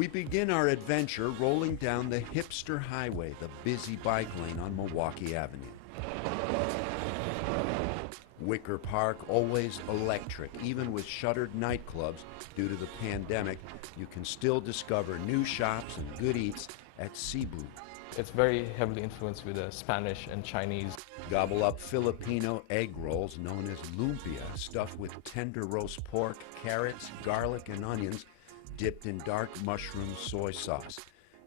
We begin our adventure rolling down the hipster highway, the busy bike lane on Milwaukee Avenue. Wicker Park, always electric. Even with shuttered nightclubs due to the pandemic, you can still discover new shops and good eats at Cebu. It's very heavily influenced with the Spanish and Chinese. Gobble up Filipino egg rolls known as lumpia, stuffed with tender roast pork, carrots, garlic, and onions, dipped in dark mushroom soy sauce.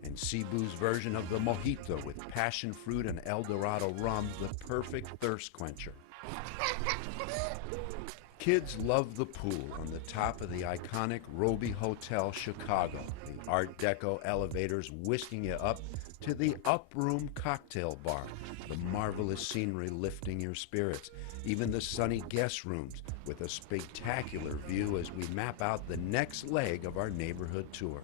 And Cebu's version of the mojito with passion fruit and El Dorado rum, the perfect thirst quencher. Kids love the pool on the top of the iconic Roby Hotel, Chicago. The Art Deco elevators whisking you up to the Up Room cocktail bar. The marvelous scenery lifting your spirits. Even the sunny guest rooms with a spectacular view as we map out the next leg of our neighborhood tour.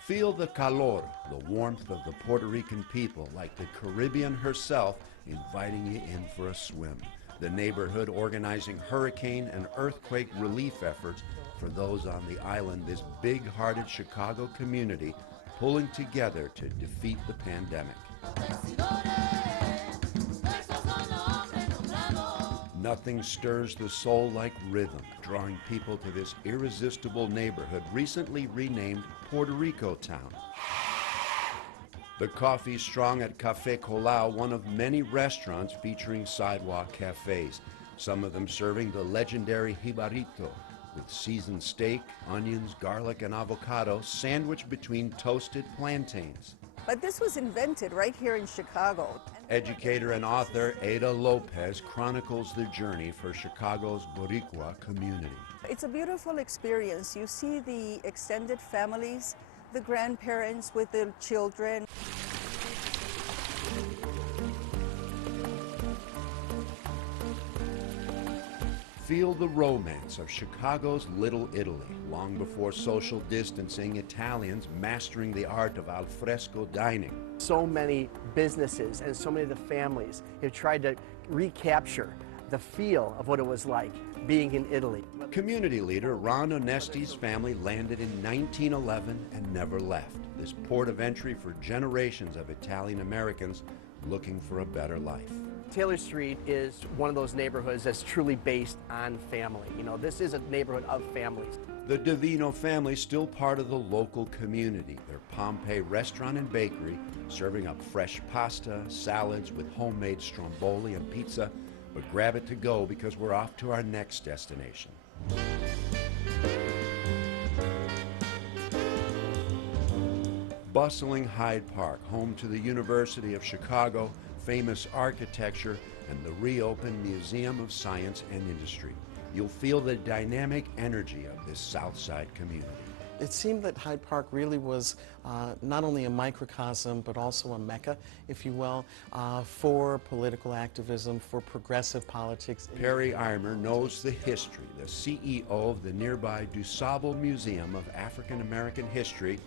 Feel the calor, the warmth of the Puerto Rican people, like the Caribbean herself, inviting you in for a swim. The neighborhood organizing hurricane and earthquake relief efforts for those on the island, this big-hearted Chicago community pulling together to defeat the pandemic. Nothing stirs the soul like rhythm, drawing people to this irresistible neighborhood recently renamed Puerto Rico Town. The coffee strong at Café Colau, one of many restaurants featuring sidewalk cafes, some of them serving the legendary jibarito, with seasoned steak, onions, garlic, and avocado sandwiched between toasted plantains. But this was invented right here in Chicago. Educator and author Ada Lopez chronicles the journey for Chicago's Boricua community. It's a beautiful experience. You see the extended families, the grandparents with their children. Feel the romance of Chicago's Little Italy. Long before social distancing, Italians mastering the art of al fresco dining. So many businesses and so many of the families have tried to recapture the feel of what it was like being in Italy. Community leader Ron Onesti's family landed in 1911 and never left. This port of entry for generations of Italian Americans looking for a better life. Taylor Street is one of those neighborhoods that's truly based on family. You know, this is a neighborhood of families. The Divino family still part of the local community. Their Pompeii restaurant and bakery serving up fresh pasta, salads with homemade stromboli and pizza. But grab it to go because we're off to our next destination. Bustling Hyde Park, home to the University of Chicago, famous architecture, and the reopened Museum of Science and Industry. You'll feel the dynamic energy of this South Side community. It seemed that Hyde Park really was not only a microcosm, but also a mecca, if you will, for political activism, for progressive politics. Perry Eimer knows the history, the CEO of the nearby DuSable Museum of African American History,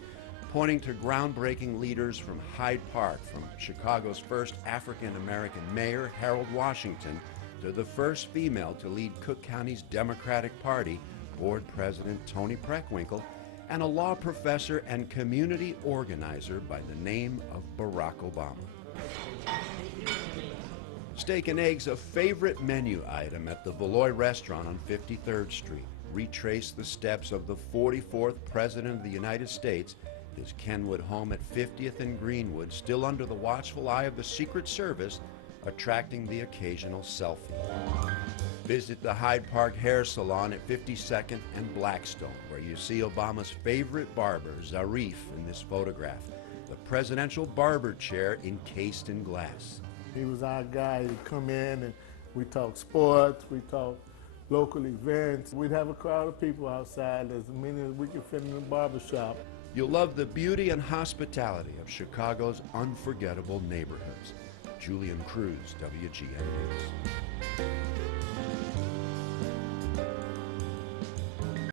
pointing to groundbreaking leaders from Hyde Park, from Chicago's first African American mayor, Harold Washington, to the first female to lead Cook County's Democratic Party, board president Toni Preckwinkle, and a law professor and community organizer by the name of Barack Obama. Steak and eggs, a favorite menu item at the Valois restaurant on 53rd Street. Retrace the steps of the 44th President of the United States, his Kenwood home at 50th and Greenwood, still under the watchful eye of the Secret Service, attracting the occasional selfie. Visit the Hyde Park Hair Salon at 52nd and Blackstone, where you see Obama's favorite barber, Zarif, in this photograph. The presidential barber chair encased in glass. He was our guy to come in and we talk sports, we talk local events. We'd have a crowd of people outside, as many as we could fit in the barber shop. You'll love the beauty and hospitality of Chicago's unforgettable neighborhoods. Julian Cruz, WGN News.